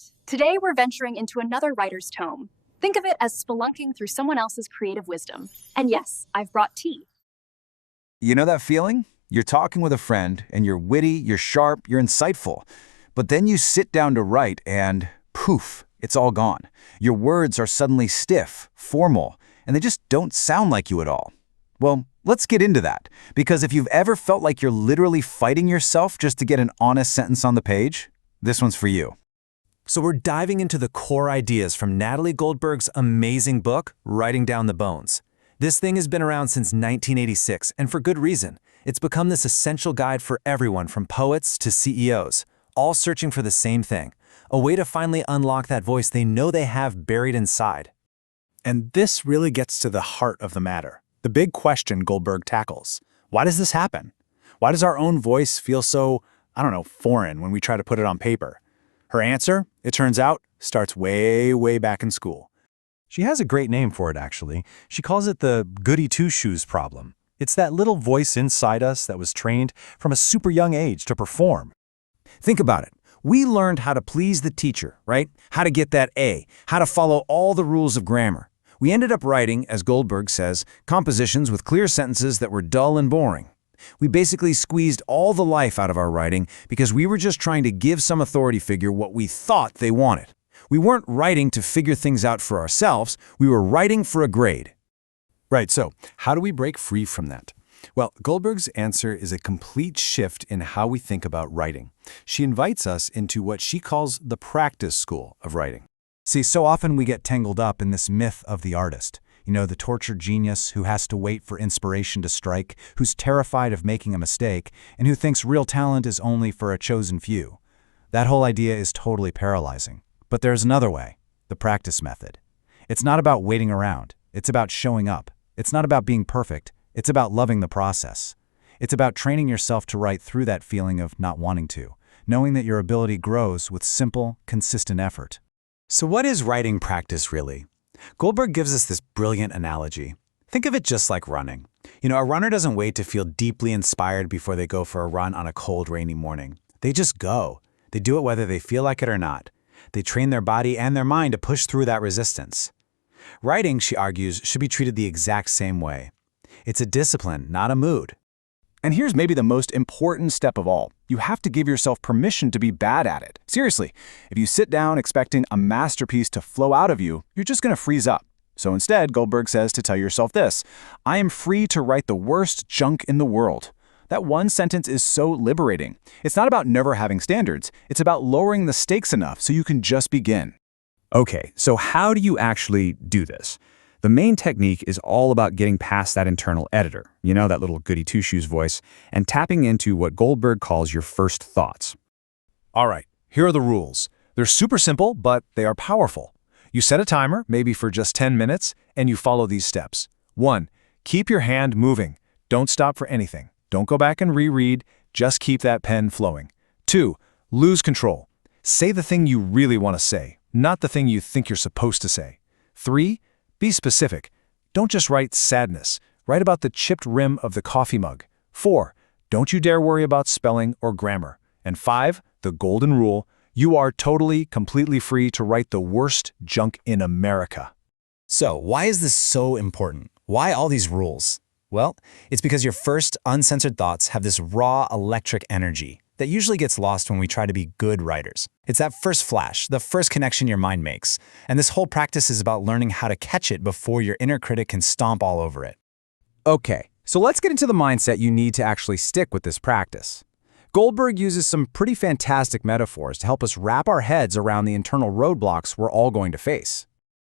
Writ. Today we're venturing into another writer's tome. Think of it as spelunking through someone else's creative wisdom. And yes, I've brought tea. You know that feeling? You're talking with a friend, and you're witty, you're sharp, you're insightful. But then you sit down to write, and poof, it's all gone. Your words are suddenly stiff, formal, and they just don't sound like you at all. Well, let's get into that, because if you've ever felt like you're literally fighting yourself just to get an honest sentence on the page, this one's for you. So we're diving into the core ideas from Natalie Goldberg's amazing book, Writing Down the Bones. This thing has been around since 1986, and for good reason. It's become this essential guide for everyone from poets to CEOs, all searching for the same thing, a way to finally unlock that voice they know they have buried inside. And this really gets to the heart of the matter. The big question Goldberg tackles. Why does this happen? Why does our own voice feel so, foreign when we try to put it on paper? Her answer, it turns out, starts way, way back in school. She has a great name for it, actually. She calls it the goody two-shoes problem. It's that little voice inside us that was trained from a super young age to perform. Think about it. We learned how to please the teacher, right? How to get that A, how to follow all the rules of grammar. We ended up writing, as Goldberg says, compositions with clear sentences that were dull and boring. We basically squeezed all the life out of our writing because we were just trying to give some authority figure what we thought they wanted. We weren't writing to figure things out for ourselves, we were writing for a grade. Right, so how do we break free from that? Well, Goldberg's answer is a complete shift in how we think about writing. She invites us into what she calls the practice school of writing. See, so often we get tangled up in this myth of the artist. You know, the tortured genius who has to wait for inspiration to strike, who's terrified of making a mistake, and who thinks real talent is only for a chosen few. That whole idea is totally paralyzing. But there's another way, the practice method. It's not about waiting around. It's about showing up. It's not about being perfect. It's about loving the process. It's about training yourself to write through that feeling of not wanting to, knowing that your ability grows with simple, consistent effort. So what is writing practice really? Goldberg gives us this brilliant analogy. Think of it just like running. A runner doesn't wait to feel deeply inspired before they go for a run on a cold, rainy morning. They just go. They do it whether they feel like it or not. They train their body and their mind to push through that resistance. Writing, she argues, should be treated the exact same way. It's a discipline, not a mood. And here's maybe the most important step of all. You have to give yourself permission to be bad at it. Seriously, if you sit down expecting a masterpiece to flow out of you, you're just going to freeze up. So instead, Goldberg says to tell yourself this: I am free to write the worst junk in the world. That one sentence is so liberating. It's not about never having standards. It's about lowering the stakes enough so you can just begin. Okay, so how do you actually do this? The main technique is all about getting past that internal editor, that little goody two-shoes voice, and tapping into what Goldberg calls your first thoughts. All right, here are the rules. They're super simple, but they are powerful. You set a timer, maybe for just 10 minutes, and you follow these steps. 1. Keep your hand moving. Don't stop for anything. Don't go back and reread. Just keep that pen flowing. 2. Lose control. Say the thing you really want to say, not the thing you think you're supposed to say. 3. Be specific. Don't just write sadness. Write about the chipped rim of the coffee mug. 4. Don't you dare worry about spelling or grammar. And 5, the golden rule: you are totally, completely free to write the worst junk in America. So, why is this so important? Why all these rules? Well, it's because your first uncensored thoughts have this raw electric energy that usually gets lost when we try to be good writers. It's that first flash, the first connection your mind makes. And this whole practice is about learning how to catch it before your inner critic can stomp all over it. Okay, so let's get into the mindset you need to actually stick with this practice. Goldberg uses some pretty fantastic metaphors to help us wrap our heads around the internal roadblocks we're all going to face.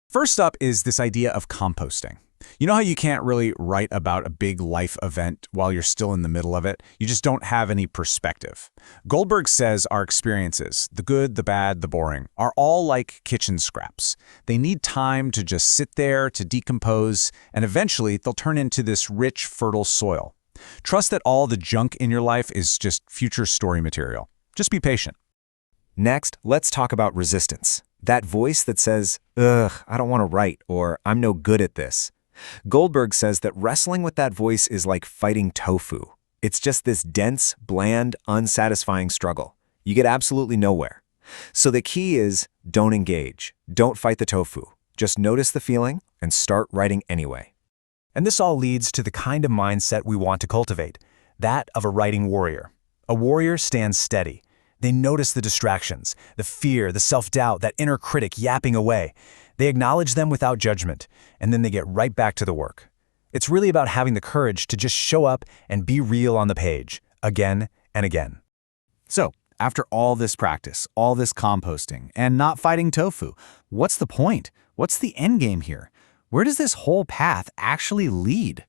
First up is this idea of composting. You know how you can't really write about a big life event while you're still in the middle of it? You just don't have any perspective. Goldberg says our experiences, the good, the bad, the boring, are all like kitchen scraps. They need time to just sit there, to decompose, and eventually they'll turn into this rich, fertile soil. Trust that all the junk in your life is just future story material. Just be patient. Next, let's talk about resistance. That voice that says, ugh, I don't want to write, or I'm no good at this. Goldberg says that wrestling with that voice is like fighting tofu. It's just this dense, bland, unsatisfying struggle. You get absolutely nowhere. So the key is don't engage. Don't fight the tofu. Just notice the feeling and start writing anyway. And this all leads to the kind of mindset we want to cultivate, that of a writing warrior. A warrior stands steady. They notice the distractions, the fear, the self-doubt, that inner critic yapping away. They acknowledge them without judgment, and then they get right back to the work. It's really about having the courage to just show up and be real on the page, again and again. So, after all this practice, all this composting, and not fighting tofu, what's the point? What's the end game here? Where does this whole path actually lead?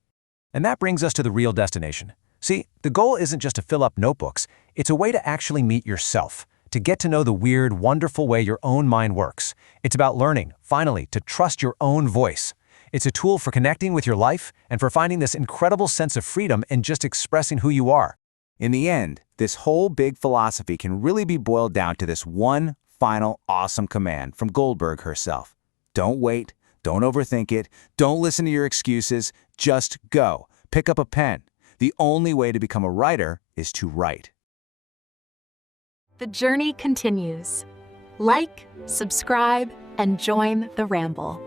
And that brings us to the real destination. See, the goal isn't just to fill up notebooks. It's a way to actually meet yourself, to get to know the weird, wonderful way your own mind works. It's about learning, finally, to trust your own voice. It's a tool for connecting with your life and for finding this incredible sense of freedom in just expressing who you are. In the end, this whole big philosophy can really be boiled down to this one final awesome command from Goldberg herself. Don't wait. Don't overthink it. Don't listen to your excuses. Just go. Pick up a pen. The only way to become a writer is to write. The journey continues. Like, subscribe, and join the Ramble.